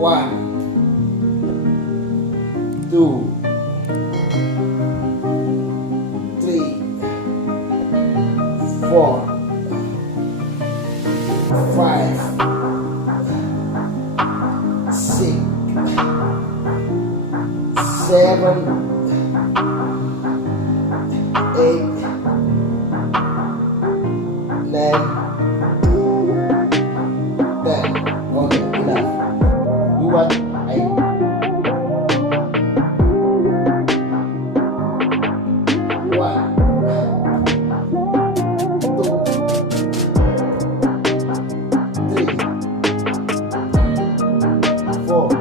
1, 2, 3, 4, 5, 6, 7, 8, 9, 10. Okay, enough. Do what I do. 1, 2, 3, 4, 5,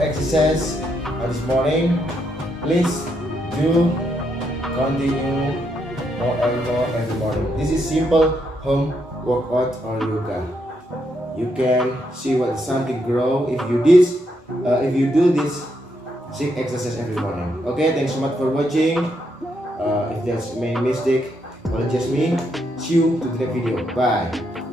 exercise this morning. Please do continue more and more every morning. This is simple home workout or yoga. You can see what something grow if you do this exercise every morning. Okay, thanks so much for watching. If there's many mistake, Apologize me. See you to the next video. Bye.